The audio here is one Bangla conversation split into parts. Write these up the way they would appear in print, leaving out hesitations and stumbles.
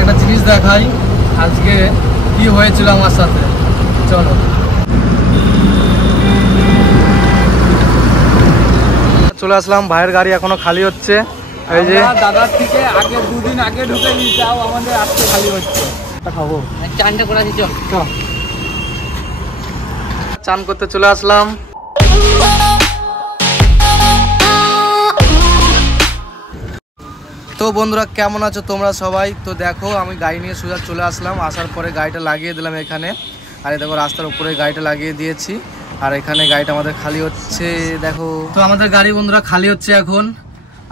একটা জিনিস দেখাই আজকে কি হয়েছিল আমার সাথে। চলো চলে আসলাম, ভাইয়ের গাড়ি এখনো খালি হচ্ছে। এই যে দাদার থেকে আগে দুদিন আগে ঢুকে নিয়ে যাও, আমাদের আজকে খালি হচ্ছে। খাবো চানটা করে দিচ্ছ, চান করতে চলে আসলাম। তো বন্ধুরা কেমন আছো তোমরা সবাই? তো দেখো আমি গাড়ি নিয়ে সোজা চলে আসলাম, আসার পরে গাড়িটা লাগিয়ে দিলাম এখানে। আর দেখো রাস্তার উপরে গাড়িটা লাগিয়ে দিয়েছি, আর এখানে গাড়িটা আমাদের খালি হচ্ছে। দেখো তো আমাদের গাড়ি বন্ধুরা খালি হচ্ছে এখন।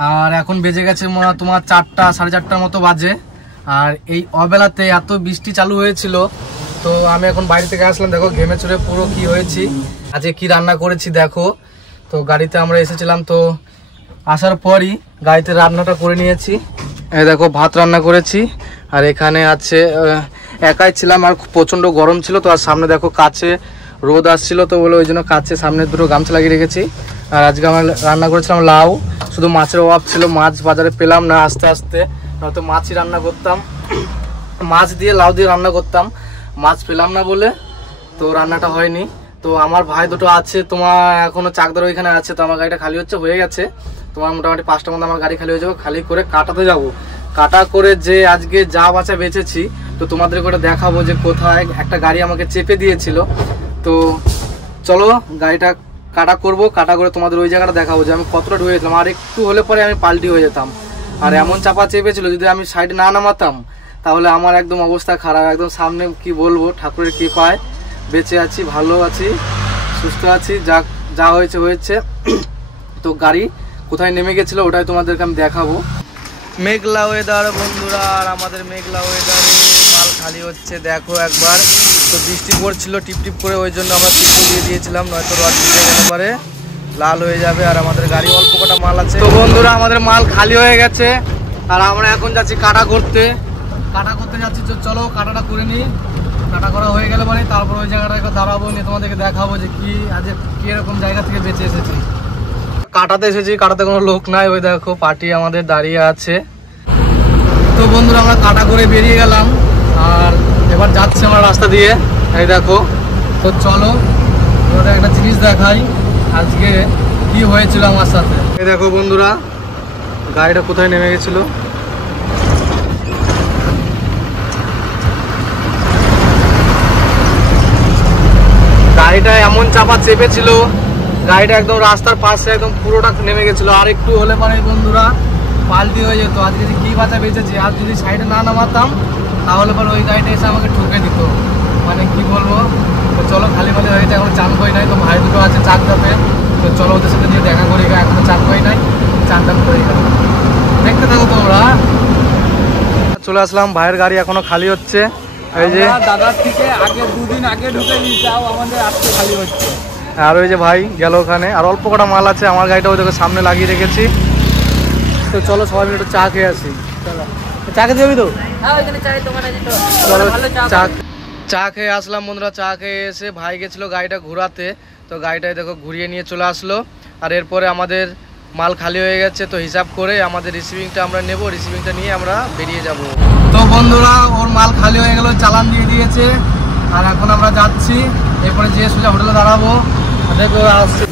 আর এখন বেজে গেছে তোমার 4টা সাড়ে 4টার মতো বাজে। আর এই অবেলাতে এত বৃষ্টি চালু হয়েছিল, তো আমি এখন বাড়ি থেকে আসলাম। দেখো ঘেমে চড়ে পুরো কি হয়েছি। আজকে কি রান্না করেছি দেখো। তো গাড়িতে আমরা এসেছিলাম, তো আসার পরই গাড়িতে রান্নাটা করে নিয়েছি। এই দেখো ভাত রান্না করেছি, আর এখানে আছে একাই ছিলাম আর প্রচণ্ড গরম ছিল। তো আর সামনে দেখো কাছে রোদ আসছিল, তো বলে ওই জন্য কাছে সামনে দুটো গামছা লাগিয়ে রেখেছি। আর আজকে আমরা রান্না করেছিলাম লাউ, শুধু মাছের অভাব ছিল, মাছ বাজারে পেলাম না। আস্তে আস্তে নয়তো মাছই রান্না করতাম, মাছ দিয়ে লাউ দিয়ে রান্না করতাম, মাছ পেলাম না বলে তো রান্নাটা হয়নি। তো আমার ভাই দুটো আছে, তোমার এখনো চাকদার ওইখানে আছে। তো আমার গাড়িটা খালি হচ্ছে, হয়ে গেছে তোমার মোটামুটি 5টার মধ্যে আমার গাড়ি খালি হয়ে যাবে। খালি করে কাটাতে যাব, কাটা করে যে আজকে যা বাঁচা বেঁচেছি তো তোমাদের করে দেখাবো যে কোথায় একটা গাড়ি আমাকে চেপে দিয়েছিল। তো চলো গাড়িটা কাটা করব, কাটা করে তোমাদের ওই জায়গাটা দেখাবো যে আমি কতটা ঢুকে যেতাম। আর একটু হলে পরে আমি পাল্টি হয়ে যেতাম। আর এমন চাপা চেপেছিল, যদি আমি সাইডে না নামাতাম তাহলে আমার একদম অবস্থা খারাপ। একদম সামনে কি বলবো, ঠাকুরের কৃপায় বেঁচে আছি, ভালো আছি, সুস্থ আছি, যা হয়েছে হয়েছে। তো গাড়ি কোথায় নেমে গেছিলো ওটাই তোমাদেরকে আমি দেখাবো। মেঘলা ওয়েদার বন্ধুরা, আর আমাদের মেঘলা ওয়েদারে মাল খালি হচ্ছে দেখো একবার। তো বৃষ্টি পড়ছিল টিপটিপ করে, ওই জন্য আমরা টিপু দিয়ে দিয়েছিলাম, নয়তো রড ভিজে গেলে পরে লাল হয়ে যাবে। আর আমাদের গাড়ি অল্প কটা মাল আছে। তো বন্ধুরা আমাদের মাল খালি হয়ে গেছে, আর আমরা এখন যাচ্ছি কাটা করতে যাচ্ছি। তো চলো কাটাটা করে নিই, কাটা করা হয়ে গেলে পরে তারপর ওই জায়গাটা দাঁড়াবো, নিয়ে তোমাদেরকে দেখাবো যে কি আজ কি এরকম জায়গা থেকে বেঁচে এসেছি। কাটাতে এসেছি, কাটাতে কোনো লোক নাই, ওই দেখো পার্টি আমাদের দাঁড়িয়ে আছে। তো বন্ধুরা আমরা কাটা করে বেরিয়ে গেলাম, আর এবার যাচ্ছে আমরা রাস্তা দিয়ে। এই দেখো, তো চলো তোমাদের একটা জিনিস দেখাই আজকে কি হয়েছিল আমার সাথে। এই দেখো বন্ধুরা গাড়িটা কোথায় নেমে গেছিল। গাড়িটা এমন চাপা চেপেছিল, গাড়িটা একদম রাস্তার পাশে একদম পুরোটা নেমে গেছিল। আর একটু হলে পরে বন্ধুরা পাল্টি হয়ে যেত। আজকে যদি কি বাঁচা বেঁচেছি, আর যদি সাইডে না নামাতাম তাহলে পরে ওই গাড়িটা এসে আমাকে ঠুকে দিত, মানে কি বলবো। তো চলো খালি হয়ে গেছে, এখন চান করি নাই। তো ভাই দুটো আছে চাকদাতে, তো চলো ওদের সাথে নিয়ে দেখা করি। এখনো চান করি নাই, চান টান করে গেল। দেখতে থাকো তোমরা। চলে আসলাম, ভাইয়ের গাড়ি এখনো খালি হচ্ছে। এই যে দাদার থেকে আগে দুদিন আগে ঢুকে নিয়ে যাও, আমাদের আজকে খালি হচ্ছে। আর ওই যে ভাই গেল ওখানে, আর অল্প কটা মাল আছে। আমার গাড়িটা ওই দেখো সামনে লাগিয়ে রেখেছি। তো চলো সবাই মিলে একটু চা খেয়ে আসি। চলো চা খেতে যাবি তো? চা খেয়ে আসলাম বন্ধুরা। চা খেয়ে এসে ভাই গেছিল গাড়িটা ঘোরাতে, তো গাড়িটাই দেখো ঘুরিয়ে নিয়ে চলে আসলো। আর এরপরে আমাদের মাল খালি হয়ে গেছে, তো হিসাব করে আমাদের রিসিভিংটা আমরা নেব, রিসিভিংটা নিয়ে আমরা বেরিয়ে যাব। তো বন্ধুরা ওর মাল খালি হয়ে গেল, চালান দিয়ে দিয়েছে। আর এখন আমরা যাচ্ছি, এরপরে যে সোজা হোটেলে দাঁড়াবো। দেখো আসছে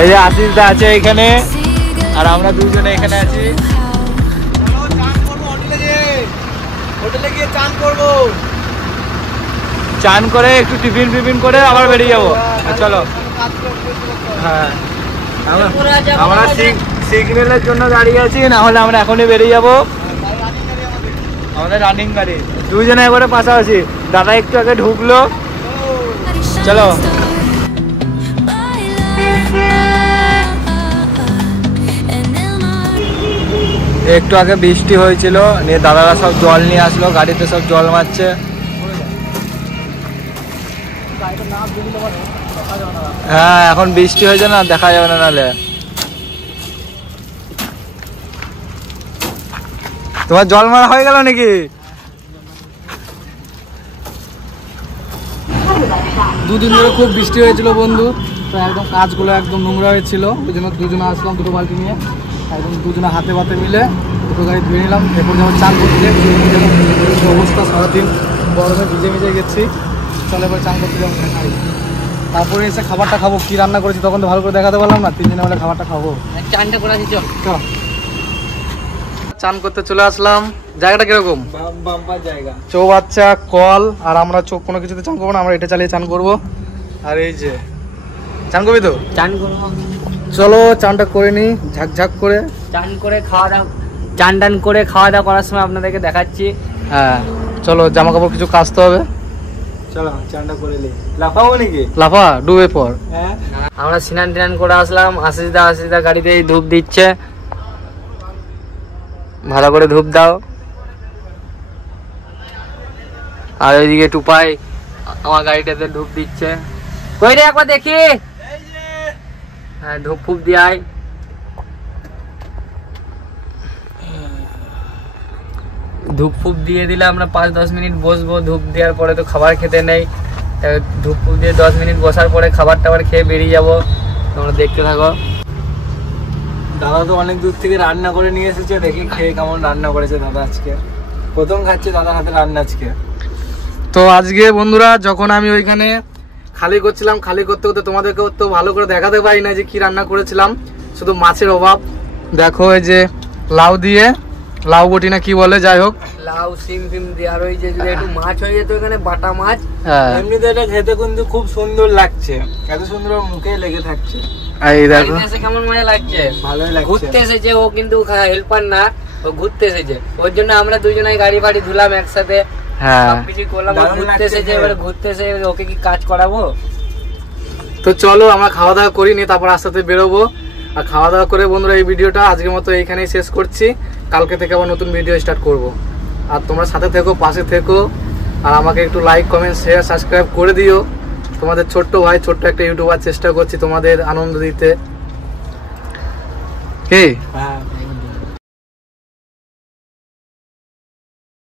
এই যে আশিসদা আছে এখানে, আর আমরা দুজনে এখানে আছি। হোটেলে গিয়ে চান করবো, চান করে একটু টিফিন ফিফিন করে আবার বেরিয়ে যাবো। চলো হ্যাঁ, আমরা সিগন্যালের জন্য দাঁড়িয়ে আছি, না হলে আমরা এখনই বেরিয়ে যাবো। আমাদের রানিং গাড়ি দুজনে একবারে পাশাপাশি। দাদা একটু আগে ঢুকলো, চলো। একটু আগে বৃষ্টি হয়েছিল, নিয়ে দাদারা সব জল নিয়ে আসলো, গাড়িতে সব জল মারছে। হ্যাঁ এখন বৃষ্টি হয়েছে না, দেখা যাবে না নাহলে। তোমার জল মারা হয়ে গেল নাকি? দুদিন ধরে খুব বৃষ্টি হয়েছিল বন্ধু, তো একদম কাজগুলো একদম নোংরা হয়েছিল, ওই জন্য দুজনে আসলাম দুটো বালতি নিয়ে, একদম দুজনে হাতে পাতে মিলে দুটো গাড়ি ধুয়ে নিলাম। এরপর যেমন চান করতে অবস্থা সারাদিন গরমে ভিজে ভিজে গেছি, চলে এবার চান করতে যাবো খাই। তারপরে এসে খাবারটা খাবো, কি রান্না করেছি তখন তো ভালো করে দেখাতে পারলাম না, 3 দিনে হলে খাবারটা খাবো। চানটা করে আসি, চল চান করতে চলে আসলাম। জায়গাটা কিরকম? বাম্পার জায়গা, চৌবাচ্চা, কল, আর আমরা চোখ কোনো কিছুতে চান করবো না, আমরা এটা চালিয়ে চান করবো। আর এই যে চান করবি তো? চান করবো, চলো চানটা করে নি ঝাকঝাক করে। চান করে খাওয়া দাওয়া, চান টান করে খাওয়া দাওয়া করার সময় আপনাদেরকে দেখাচ্ছি। হ্যাঁ চলো, জামা কাপড় কিছু কাচতে হবে। চলো চানটা করে নি, লাফাবো নাকি? লাফা ডুবে পর। হ্যাঁ আমরা স্নান টান করে আসলাম। আশিসদা গাড়িতে ধূপ দিচ্ছে, ভালো করে ধূপ দাও। আর ওইদিকে টুপাই আমার গাড়িটাতে ধূপ দিচ্ছে। কই রে একবার দেখি। হ্যাঁ ধূপ ফুপ দিয়াই। ধূপ ফুপ দিয়ে দিলে আমরা 5-10 মিনিট বসবো। ধূপ দেওয়ার পরে তো খাবার খেতে নেই, ধূপ ফুপ দিয়ে 10 মিনিট বসার পরে খাবার টাবার খেয়ে বেরিয়ে যাবো। তোমরা দেখতে থাকো। দাদা তো অনেক দূর থেকে রান্না করে নিয়ে এসেছে, দেখি খেয়ে কেমন রান্না করেছে দাদা আজকে। প্রথম খাচ্ছে দাদার হাতে রান্না আজকে। তো আজকে বন্ধুরা যখন আমি ওইখানে খালি করছিলাম, খালি করতে করতে তোমাদেরকে তো ভালো করে দেখাতে পারি না যে কি রান্না করেছিলাম, শুধু মাছের অভাব। দেখো এই যে লাউ দিয়ে, লাউ বটি না কি বলে, যাই হোক লাউ সিম ফিম দিয়ে, আর ওই যে যদি একটু মাছ হয়ে যেত এখানে, বাটা মাছ। হ্যাঁ এমনিতে এটা খেতে কিন্তু খুব সুন্দর লাগছে, এত সুন্দর মুখে লেগে থাকছে। এই দেখো কেমন মজা লাগছে, ভালোই লাগছে। ঘুরতে এসেছে ও, কিন্তু হেল্পার না, ও ঘুরতে এসেছে। ওর জন্য আমরা দুজনে গাড়ি ফাড়ি ধুলাম একসাথে, হ্যাঁ সবকিছু করলাম। ও ঘুরতে এসেছে, এবারে ঘুরতে এসে ওকে কি কাজ করাবো? তো চলো আমরা খাওয়া দাওয়া করি নি, তারপর আস্তে আস্তে বেরোবো। আর খাওয়া দাওয়া করে বন্ধুরা এই ভিডিওটা আজকের মতো এইখানেই শেষ করছি। কালকে থেকে আবার নতুন ভিডিও স্টার্ট করব। আর তোমরা সাথে থেকো, পাশে থেকো, আর আমাকে একটু লাইক কমেন্ট শেয়ার সাবস্ক্রাইব করে দিও। তোমাদের ছোট্ট ভাই, ছোট্ট একটা ইউটিউবার, চেষ্টা করছি তোমাদের আনন্দ দিতে। কি হ্যাঁ